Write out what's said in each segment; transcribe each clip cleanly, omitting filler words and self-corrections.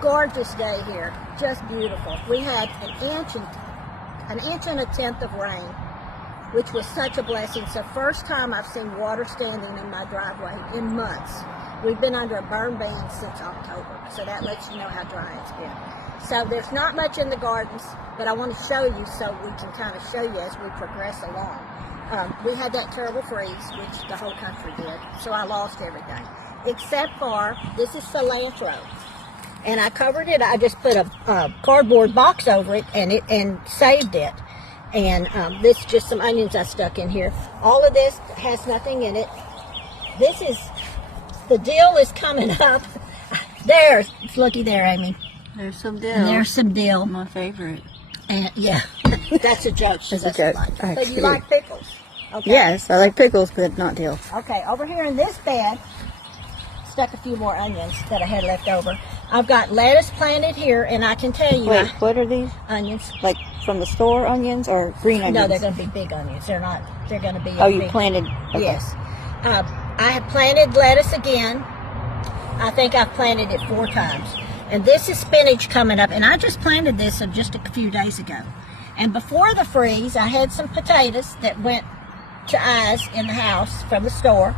gorgeous day here, just beautiful. We had an inch and a tenth of rain, which was such a blessing. It's the first time I've seen water standing in my driveway in months. We've been under a burn ban since October, so that lets you know how dry it's been. So there's not much in the gardens, but I want to show you so we can kind of show you as we progress along. We had that terrible freeze, which the whole country did, so I lost everything. Except for, this is cilantro. And I covered it, I just put a cardboard box over it and saved it. And this is just some onions I stuck in here. All of this has nothing in it. This is, the dill is coming up. There's, looky there, Amy. There's some dill. And there's some dill. My favorite. And yeah, that's a joke. That's a joke. So you like pickles? Okay. Yes, I like pickles, but not dill. Okay, over here in this bed, stuck a few more onions that I had left over. I've got lettuce planted here, and I can tell you. Wait, what are these? Onions. Like from the store onions or green onions? No, they're going to be big onions. They're not. They're going to be. Oh, you planted? Okay. Yes. I have planted lettuce again. I think I've planted it 4 times. And this is spinach coming up, and I just planted this just a few days ago. And before the freeze, I had some potatoes that went to eyes in the house from the store,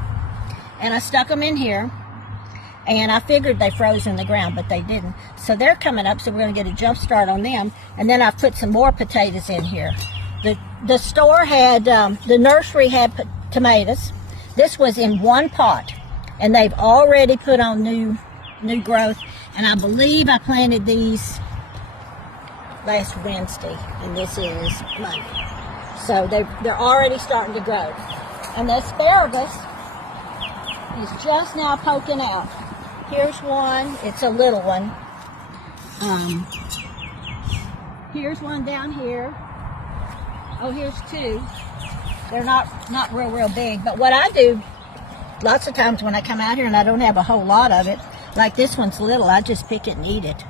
and I stuck them in here. And I figured they froze in the ground, but they didn't. So they're coming up, so we're going to get a jump start on them. And then I've put some more potatoes in here. The store had, the nursery had tomatoes. This was in one pot, and they've already put on new growth. And I believe I planted these last Wednesday, and this is Monday. So they're already starting to grow. And the asparagus is just now poking out. Here's one. It's a little one. Here's one down here. Oh, here's 2. They're not real big. But what I do, lots of times when I come out here and I don't have a whole lot of it, like this one's little, I just pick it and eat it.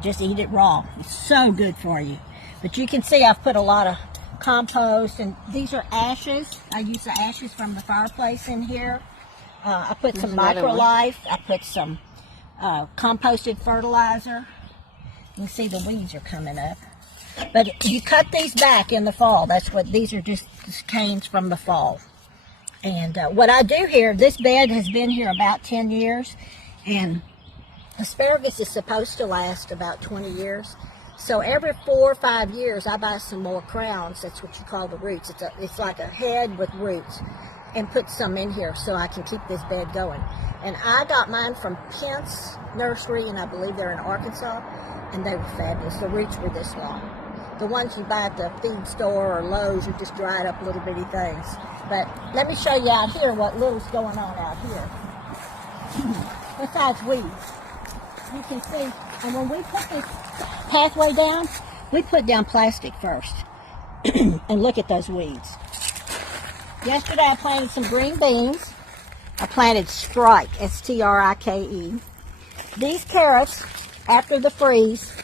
Just eat it raw. It's so good for you. But you can see I've put a lot of compost, and these are ashes. I use the ashes from the fireplace in here. I put some microlife. I put some composted fertilizer. You can see the weeds are coming up. But you cut these back in the fall. That's what these are, just canes from the fall. And what I do here, this bed has been here about 10 years, and asparagus is supposed to last about 20 years. So every 4 or 5 years, I buy some more crowns. That's what you call the roots. It's like a head with roots, and put some in here so I can keep this bed going. And I got mine from Pence Nursery, and I believe they're in Arkansas, and they were fabulous. The roots were this long. The ones you buy at the feed store or Lowe's are just dried up little bitty things. But let me show you out here what little's going on out here. Besides weeds, you can see, and when we put this pathway down, we put down plastic first. And look at those weeds. Yesterday I planted some green beans. I planted Strike, S-T-R-I-K-E. These carrots, after the freeze,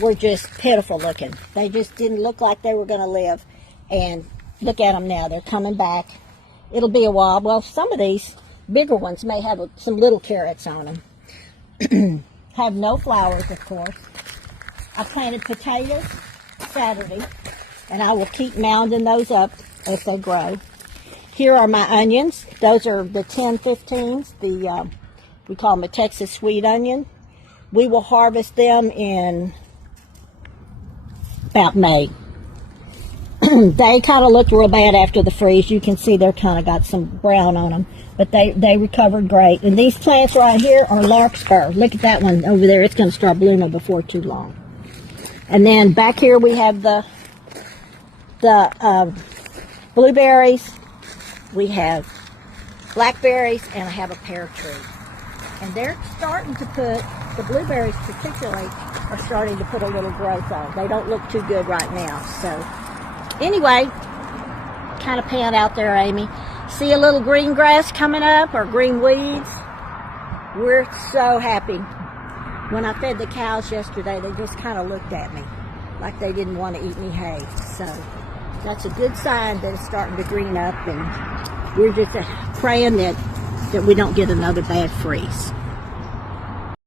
were just pitiful looking. They just didn't look like they were going to live. And look at them now. They're coming back. It'll be a while. Well, some of these bigger ones may have some little carrots on them. Have no flowers, of course. I planted potatoes Saturday, and I will keep mounding those up as they grow. Here are my onions. Those are the 10-15s. We call them a Texas sweet onion. We will harvest them in about May. They kind of looked real bad after the freeze. You can see they're kind of got some brown on them, but they recovered great. And these plants right here are larkspur. Look at that one over there. It's going to start blooming before too long. And then back here we have the blueberries. We have blackberries, and I have a pear tree. And they're starting to put, the blueberries particularly, are starting to put a little growth on. They don't look too good right now. So anyway, kind of pan out there, Amy. See a little green grass coming up, or green weeds? We're so happy. When I fed the cows yesterday, they just kind of looked at me like they didn't want to eat any hay. So that's a good sign that it's starting to green up, and we're just praying that we don't get another bad freeze.